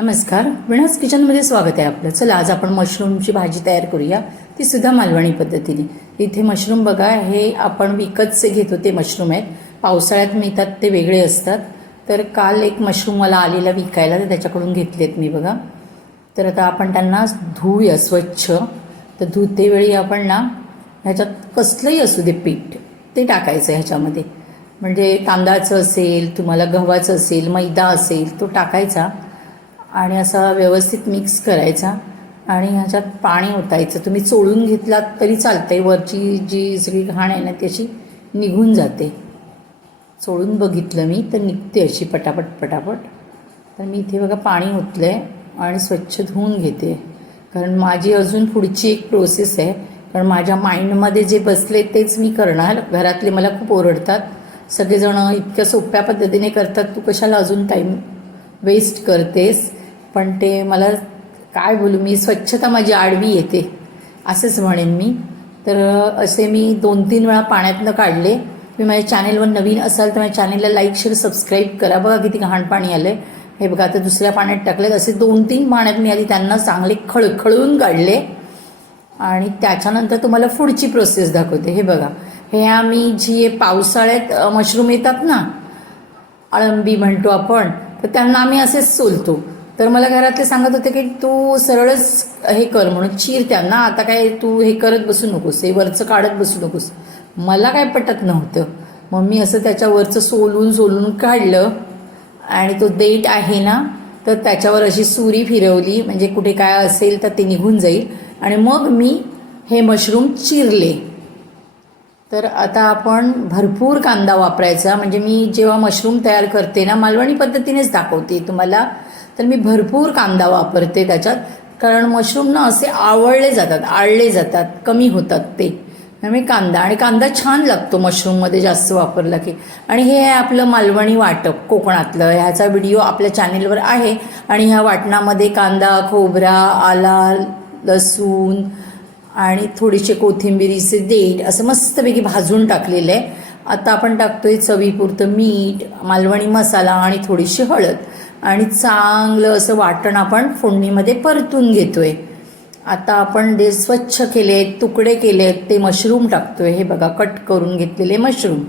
नमस्कार, विणास किचनमध्ये स्वागत आहे आपलं. चला आज आपण मशरूमची भाजी तयार करूया, ती सुद्धा मालवणी पद्धतीने. इथे मशरूम बघा, हे आपण विकतचे घेतो ते मशरूम आहेत. पावसाळ्यात मिळतात ते वेगळे असतात. तर काल एक मशरूम मला आलेला विकायला, तर त्याच्याकडून घेतलेत मी बघा. तर आता आपण त्यांना धुवूया स्वच्छ. तर धुते वेळी आपण ना ह्याच्यात कसलंही असू दे पीठ ते टाकायचं ह्याच्यामध्ये. म्हणजे तांदळाचं असेल, तुम्हाला गव्हाचं असेल, मैदा असेल, तो टाकायचा आणि असा व्यवस्थित मिक्स करायचा आणि ह्याच्यात पाणी ओतायचं. तुम्ही चोळून घेतलात तरी चालतंय, वरची जी सगळी घाण आहे ना ती अशी निघून जाते. चोळून बघितलं मी तर निघते अशी पटापट पटापट. तर मी इथे बघा पाणी ओतलं आहे आणि स्वच्छ धुवून घेते, कारण माझी अजून पुढची एक प्रोसेस आहे. कारण माझ्या माइंडमध्ये जे बसले तेच मी करणार. घरातले मला खूप ओरडतात, सगळेजणं इतक्या सोप्या पद्धतीने करतात, तू कशाला अजून टाईम वेस्ट करतेस. पण ते मला काय बोलू, मी स्वच्छता माझी आडवी येते असंच म्हणेन मी. तर असे मी 2-3 वेळा पाण्यातनं काढले. तुम्ही माझ्या चॅनेलवर नवीन असाल तर माझ्या चॅनेलला लाईक शेअर सबस्क्राईब करा. बघा किती घाण पाणी आलं आहे. हे बघा आता दुसऱ्या पाण्यात टाकलेत. असे 2-3 पाण्यात मी आधी त्यांना चांगले खळखळून काढले आणि त्याच्यानंतर तुम्हाला पुढची प्रोसेस दाखवते. हे बघा, हे आम्ही जी पावसाळ्यात मशरूम येतात ना, अळंबी म्हणतो आपण, तर त्यांना आम्ही असेच सोलतो. तर मला घरातले सांगत होते की तू सरळच हे कर म्हणून, चीर त्यांना, आता काय तू हे करत बसू नकोस, हे वरचं काढत बसू नकोस. मला काय पटत नव्हतं. मग मी असं त्याच्यावरचं सोलून काढलं आणि तो देठ आहे ना, तर त्याच्यावर अशी सुरी फिरवली, म्हणजे कुठे काय असेल तर ते निघून जाईल. आणि मग मी हे मशरूम चिरले. तर आता आपण भरपूर कांदा वापरायचा. म्हणजे मी जेव्हा मशरूम तयार करते ना, मालवणी पद्धतीनेच दाखवते तुम्हाला, तर मी भरपूर कांदा वापरते त्याच्यात. कारण मशरूम ना असे आळले जातात, कमी होतात ते. त्यामुळे कांदा छान लागतो मशरूममध्ये जास्त वापरला की. आणि हे आहे आपलं मालवणी वाटप कोकणातलं. ह्याचा व्हिडिओ आपल्या चॅनेलवर आहे. आणि ह्या वाटणामध्ये कांदा, खोबरा, आला, लसूण आणि थोडीशी कोथिंबिरीचे देठ असं मस्तपैकी भाजून टाकलेलं आहे. आता आपण टाकतोय चवीपुरतं मीठ, मालवणी मसाला आणि थोडीशी हळद आणि चांगलं असं वाटण आपण फोडणीमध्ये परतून घेतोय. आता आपण जे स्वच्छ केले, तुकडे केले, ते मशरूम टाकतोय. हे बघा, कट करून घेतलेले मशरूम.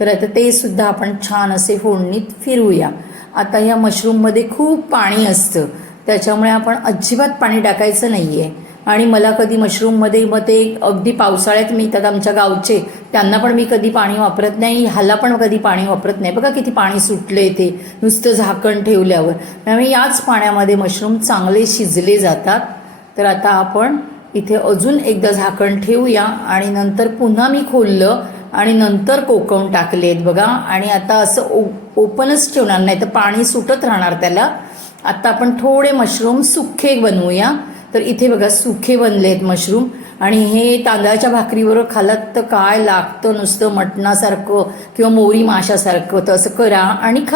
तर आता ते सुद्धा आपण छान असे फोडणीत फिरवूया. आता ह्या मशरूममध्ये खूप पाणी असतं, त्याच्यामुळे आपण अजिबात पाणी टाकायचं नाही आहे. आणि मला कधी मशरूममध्ये मग ते अगदी पावसाळ्यात मिळतात आमच्या गावचे, त्यांना पण मी कधी पाणी वापरत नाही, ह्याला पण कधी पाणी वापरत नाही. बघा किती पाणी सुटले ते नुसतं झाकण ठेवल्यावर. त्यामुळे याच पाण्यामध्ये मशरूम चांगले शिजले जातात. तर आता आपण इथे अजून एकदा झाकण ठेवूया आणि नंतर पुन्हा मी खोललं आणि नंतर कोकम टाकलेत बघा. आणि आता असं ओपनच ठेवणार नाही, तर पाणी सुटत राहणार त्याला. आता आपण थोडे मशरूम सुखे बनवूया. तर इथे बघा सुखे बनलेत मशरूम. आणि हे तांदळाच्या भाकरीवर खालात तर काय लागतं, नुसतं मटणासारखं किंवा मोरी माशासारखं. तर असं करा आणि खा.